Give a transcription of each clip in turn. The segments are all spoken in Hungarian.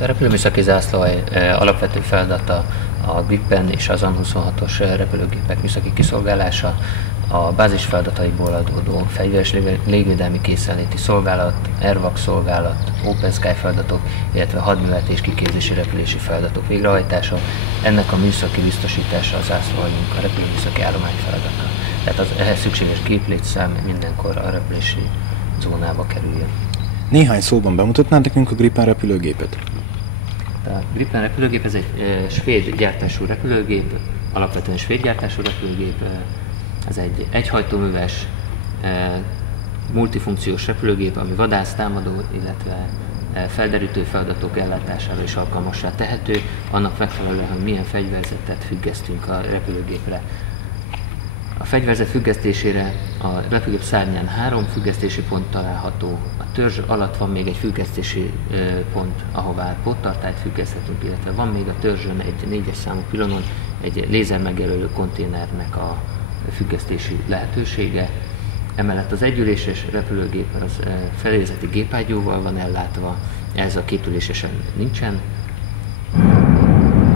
A repülőműszaki zászlóalj alapvető feladata a Gripen és az AN-26-os repülőgépek műszaki kiszolgálása, a bázis feladataiból adódó fegyveres légvédelmi készenléti szolgálat, AirVac szolgálat, Open Sky feladatok, illetve hadművelet és kiképzési repülési feladatok végrehajtása, ennek a műszaki biztosítása az zászlóaljunk a repülőműszaki állomány feladata. Tehát az ehhez szükséges géplétszám mindenkor a repülési zónába kerüljön. Néhány szóban bemutatnád nekünk a Gripen repülőgépet? A Gripen repülőgép ez egy svéd gyártású repülőgép, alapvetően svéd gyártású repülőgép. Ez egy egyhajtóműves, multifunkciós repülőgép, ami vadász, támadó, illetve felderítő feladatok ellátására is alkalmassá tehető, annak megfelelően, hogy milyen fegyverzetet függesztünk a repülőgépre. A fegyverzet függesztésére a repülőgép szárnyán 3 függesztési pont található, a törzs alatt van még egy függesztési pont, ahová póttartályt függeszthetünk, illetve van még a törzsön egy 4-es számú pilonon egy lézer megjelölő konténernek a függesztési lehetősége. Emellett az együléses repülőgép az felérzeti gépágyúval van ellátva, ez a kétülésesen nincsen.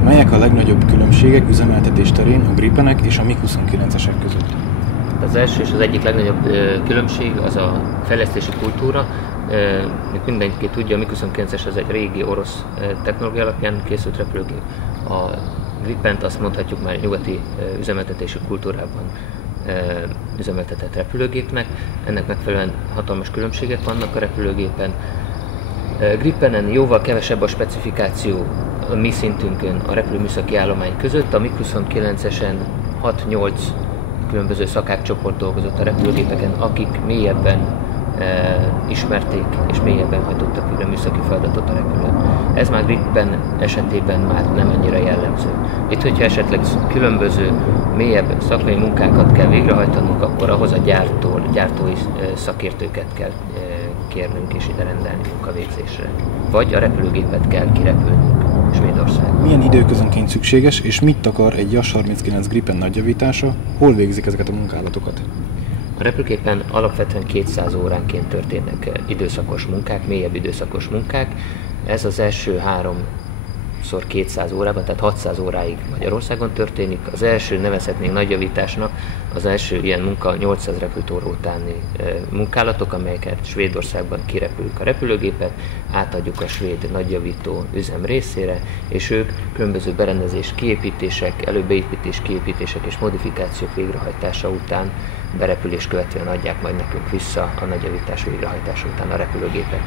Melyek a legnagyobb különbségek üzemeltetés terén a Gripenek és a MiG-29-esek között? Az első és az egyik legnagyobb különbség az a fejlesztési kultúra. Mint mindenki tudja, a MiG-29-es az egy régi orosz technológia alapján készült repülőgép. A Gripent azt mondhatjuk már nyugati üzemeltetési kultúrában üzemeltetett repülőgépnek. Ennek megfelelően hatalmas különbségek vannak a repülőgépen. Gripenen jóval kevesebb a specifikáció a mi szintünkön a repülőműszaki állomány között. A MiG-29-esen 6-8 különböző szakágcsoport dolgozott a repülőgépeken, akik mélyebben ismerték és mélyebben hajtottak végre műszaki feladatot a repülőn. Ez már Gripen esetében már nem annyira jellemző. Itt, hogyha esetleg különböző, mélyebb szakmai munkákat kell végrehajtanunk, akkor ahhoz a gyártói szakértőket kell kérnünk és ide rendelni munkavégzésre. Vagy a repülőgépet kell kirepülnünk Svédországban. Milyen időközönként szükséges, és mit akar egy JAS-39 Gripen nagyjavítása? Hol végzik ezeket a munkálatokat? A repülőgépen alapvetően 200 óránként történnek időszakos munkák, mélyebb időszakos munkák. Ez az első 3x200 órában, tehát 600 óráig Magyarországon történik. Az első nevezhetnénk nagyjavításnak, az első ilyen munka 800 repülőóra utáni munkálatok, amelyeket Svédországban kirepüljük a repülőgépet, átadjuk a svéd nagyjavító üzem részére, és ők különböző berendezés kiépítések, előbeépítés kiépítések és modifikációk végrehajtása után, berepülés követően adják majd nekünk vissza a nagyjavítás végrehajtása után a repülőgépet.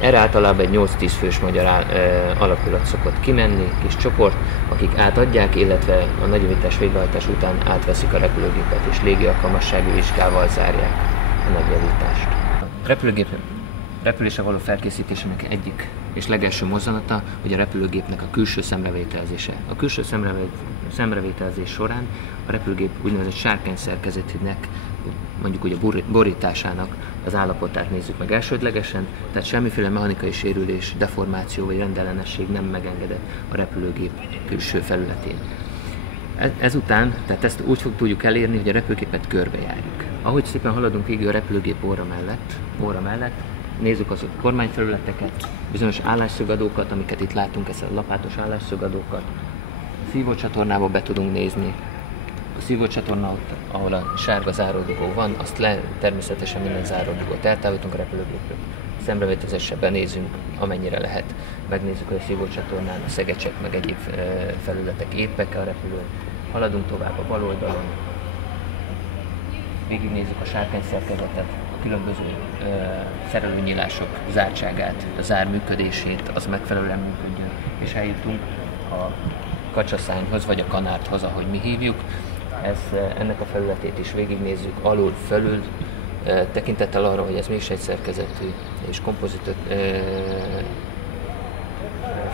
Erre általában egy 8-10 fős magyar alakulat szokott kimenni, kis csoport, akik átadják, illetve a nagyjavítás végrehajtás után átveszik a repülőgépet, és légi alkalmassági vizsgával zárják a nagyjavítást. A repülőgép repülésre való felkészítésének egyik és legelső mozzanata, hogy a repülőgépnek a külső szemrevételezése. A külső szemrevételezés során a repülőgép úgynevezett sárkány szerkezetének, mondjuk ugye a borításának az állapotát nézzük meg elsődlegesen, tehát semmiféle mechanikai sérülés, deformáció vagy rendellenesség nem megengedett a repülőgép külső felületén. Ezután, tehát ezt úgy tudjuk elérni, hogy a repülőgépet körbejárjuk. Ahogy szépen haladunk végig a repülőgép óra mellett, nézzük az kormányfelületeket, bizonyos állásszögadókat, amiket itt látunk, ezt a lapátos állásszögadókat. A szívócsatornába be tudunk nézni. A szívócsatorna, ahol a sárga záródugó van, azt természetesen minden záródugót eltávolítunk a repülőgépről. Szemrevételezésre benézünk, amennyire lehet. Megnézzük, hogy a szívócsatornán a szegecsek meg egyéb felületek épek a repülőn. Haladunk tovább a bal oldalon. Végignézzük a sárkányszerkezetet, a különböző szerelőnyílások zártságát, a zár működését, az megfelelően működjön, és eljutunk a kacsaszányhoz, vagy a kanárthoz, ahogy mi hívjuk. Ennek a felületét is végignézzük alul, fölül, tekintettel arra, hogy ez mégis egy szerkezetű és kompozit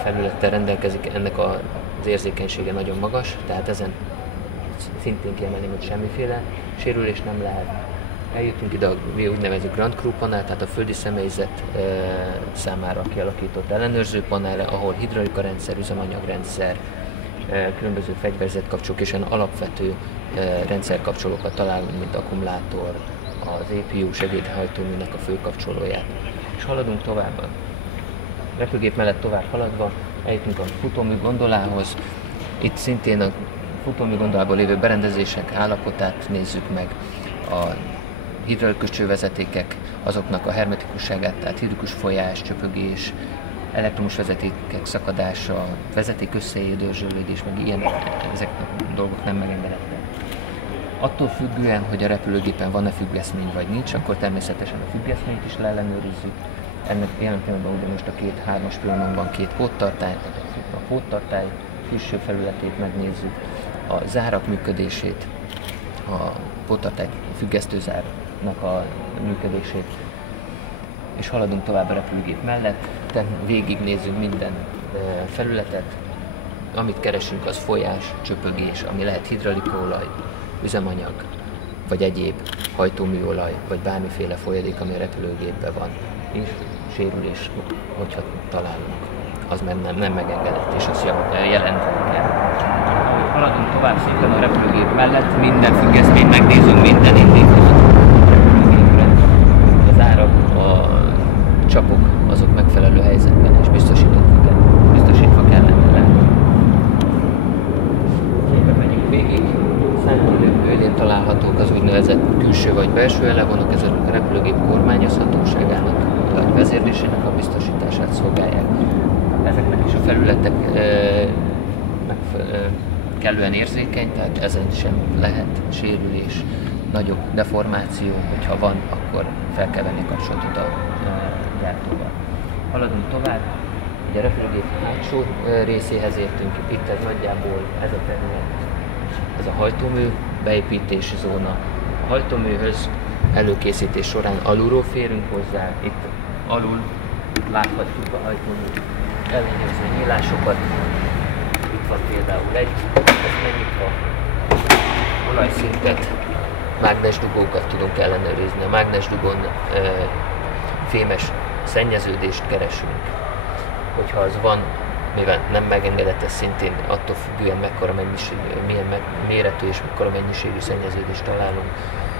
felülettel rendelkezik, ennek az érzékenysége nagyon magas, tehát ezen szintén kiemelném, hogy semmiféle sérülés nem lehet. Eljutunk ide a úgynevezett Ground Crew panel, tehát a földi személyzet számára kialakított ellenőrző panelre, ahol hidraulika rendszer, üzemanyagrendszer, különböző fegyverzetkapcsolók és olyan alapvető rendszerkapcsolókat találunk, mint akkumulátor, az EPU segédhajtóműnek a főkapcsolóját. És haladunk tovább. repülőgép mellett tovább haladva eljutunk a futómű gondolához. Itt szintén a futómű gondolából lévő berendezések állapotát nézzük meg, a hidraulikus csővezetékek, azoknak a hermetikusságát, tehát hidrikus folyás, csöpögés, elektromos vezetékek szakadása, vezeték összeérdőzsölődés, meg ilyen, ezek a dolgok nem megengedettek. Attól függően, hogy a repülőgépen van-e függeszmény vagy nincs, akkor természetesen a függeszményt is leellenőrizzük. Ennek jelen pillanatban ugye most a 2-3-as pillanatban 2 póttartály, a póttartály külső felületét megnézzük, a zárak működését, a póttartály függesztőzárnak a működését, és haladunk tovább a repülőgép mellett, tehát végignézzük minden felületet. Amit keresünk, az folyás, csöpögés, ami lehet hidraulikólaj, üzemanyag, vagy egyéb hajtóműolaj, vagy bármiféle folyadék, ami a repülőgépben van, és sérülés, hogyha találunk, az nem megengedett, és azt jelenteni kell. Haladunk tovább szépen a repülőgép mellett, minden függeszményt megnézünk, minden indítót a repülőgépre. Az árak, a csapok, azok megfelelő helyzetben és biztosítva kell lenni. Képen megyünk végig. Szánkilő élén találhatók az úgynevezett külső vagy belső elevonok, ez a repülőgép kormányozhatóságának vagy vezérlésének a biztosítását szolgálják. Ezeknek is a felületek kellően érzékeny, tehát ezen sem lehet sérülés, nagyobb deformáció, hogyha van, akkor fel kell venni kapcsolatot a gyártóval. Haladunk tovább, ugye a repülőgép hátsó részéhez értünk, itt ez nagyjából ez a terület, ez a hajtómű beépítési zóna. A hajtóműhöz előkészítés során alulról férünk hozzá, itt alul láthatjuk a hajtómű ellenőrző nyílásokat. Itt van például egy, ezt megnyitva olajszintet, mágnesdugókat tudunk ellenőrizni. A mágnesdugón fémes szennyeződést keresünk. Hogyha az van, mivel nem megengedett, ez szintén attól függően milyen méretű és mekkora mennyiségű szennyeződést találunk,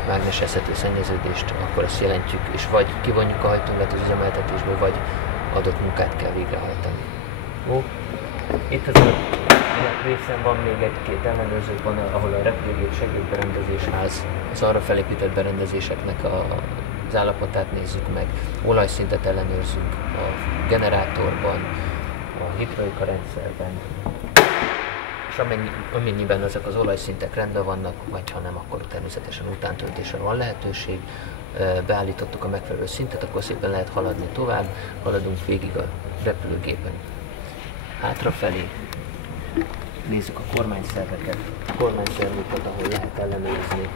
mágnesezhető szennyeződést, akkor azt jelentjük, és vagy kivonjuk a hajtóművet az üzemeltetésből, vagy adott munkát kell végrehajtani. Jó. Itt az a részen van még egy-két ellenőrző panel, ahol a repülőgép segédberendezésház, az arra felépített berendezéseknek az állapotát nézzük meg, olajszintet ellenőrzünk a generátorban, a hidraulika rendszerben, és amennyiben ezek az olajszintek rendben vannak, vagy ha nem, akkor természetesen utántöltésre van lehetőség. Beállítottuk a megfelelő szintet, akkor szépen lehet haladni tovább, haladunk végig a repülőgépen. Hátrafelé nézzük a kormányszerveket, a kormányszerveket, ahol lehet ellenőrizni.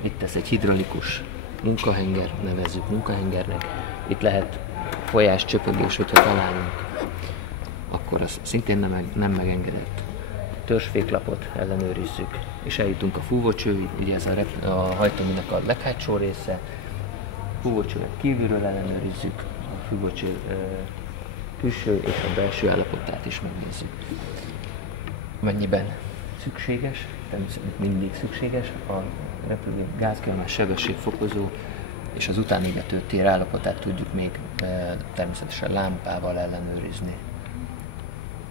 Itt ez egy hidraulikus munkahenger, nevezzük munkahengernek. Itt lehet folyás, csöpögés, hogyha találunk, akkor az szintén nem megengedett. Törzsféklapot ellenőrizzük, és eljutunk a fúvócsőig, ugye ez a hajtóműnek a leghátsó része. Fúvócsőt kívülről ellenőrizzük, a fúvócső külső és a belső állapotát is megnézzük. Mennyiben szükséges, természetesen mindig szükséges, a repülőgép gázkielmás, sebességfokozó és az utánégető tér állapotát tudjuk még természetesen lámpával ellenőrizni.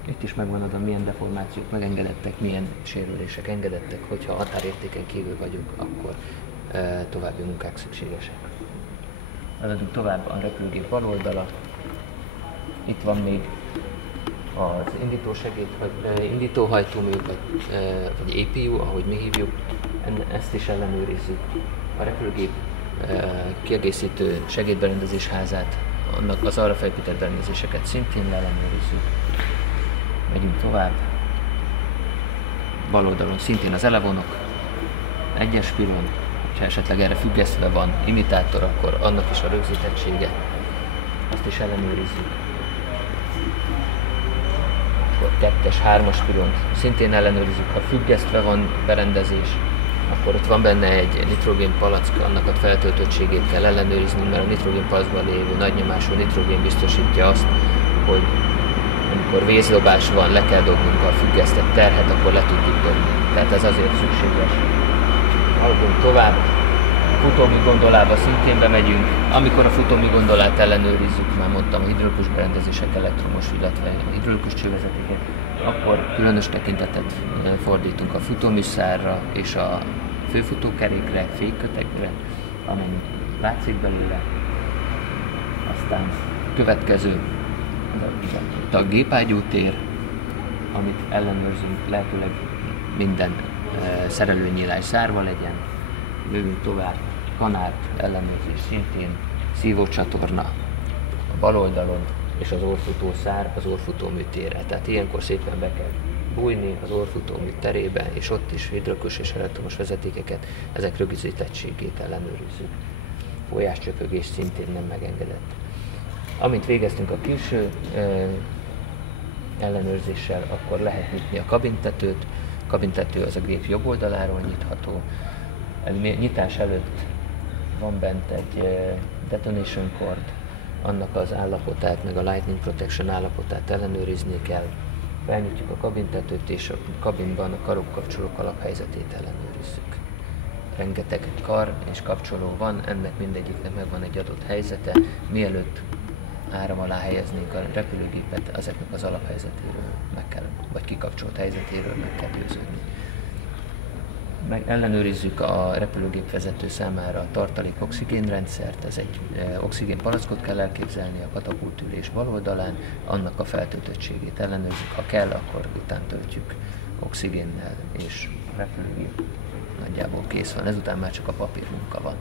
Itt is megvan az, milyen deformációk megengedettek, milyen sérülések engedettek, hogyha határértéken kívül vagyunk, akkor további munkák szükségesek. Haladunk tovább a repülőgép bal oldala. Itt van még az indítóhajtómű, vagy APU, ahogy mi hívjuk, ezt is ellenőrizzük. A repülőgép kiegészítő segédberendezésházát, annak az arra felépített berendezéseket szintén ellenőrizzük. Megyünk tovább. Bal oldalon szintén az elevonok, egyes pilon, ha esetleg erre függesztve van imitátor, akkor annak is a rögzítettsége, azt is ellenőrizzük. Akkor 2-es, 3-as pilont szintén ellenőrizzük, ha függesztve van berendezés, akkor ott van benne egy nitrogénpalack, annak a feltöltöttségét kell ellenőrizni, mert a nitrogénpalackban lévő nagynyomású nitrogén biztosítja azt, hogy amikor vézdobás van, le kell dobnunk a függesztett terhet, akkor le tudjuk dobni. Tehát ez azért szükséges. Haladunk tovább. futómű gondolába szintén bemegyünk. Amikor a futómű gondolát ellenőrizzük, már mondtam, a hidrolikus berendezések, elektromos, illetve hidrolikus csővezetékek, akkor különös tekintetet fordítunk a futóműszárra és a főfutókerékre, fékkötekre, amennyi látszik belőle. Aztán következő a gépágyútér, amit ellenőrzünk, lehetőleg minden szerelőnyílás zárva legyen. Jövünk tovább, kanál ellenőrzés szintén, szívócsatorna a bal oldalon, és az orrfutószár az orrfutómű térre. Tehát ilyenkor szépen be kell bújni az orrfutómű terébe, és ott is hidrolikus és elektromos vezetékeket, ezek rögzítettségét ellenőrizzük. Folyáscsöpögés szintén nem megengedett. Amint végeztünk a külső ellenőrzéssel, akkor lehet nyitni a kabintetőt. A kabintető az a gép jobb oldaláról nyitható. Nyitás előtt van bent egy detonation cord, annak az állapotát, meg a lightning protection állapotát ellenőrizni kell. Felnyitjuk a kabintetőt, és a kabinban a karokkapcsolók alaphelyzetét ellenőrizzük. Rengeteg kar és kapcsoló van, ennek mindegyiknek megvan egy adott helyzete. Mielőtt áram alá helyeznénk a repülőgépet, ezeknek az alaphelyzetéről meg kell, vagy kikapcsolt helyzetéről meg kell győződni. Ellenőrizzük a repülőgép vezető számára a tartalék oxigénrendszert, ez egy oxigénpalackot kell elképzelni a katapultülés bal oldalán, annak a feltöltöttségét ellenőrizzük, ha kell, akkor után töltjük oxigénnel, és a repülőgép nagyjából kész van, ezután már csak a papírmunka van.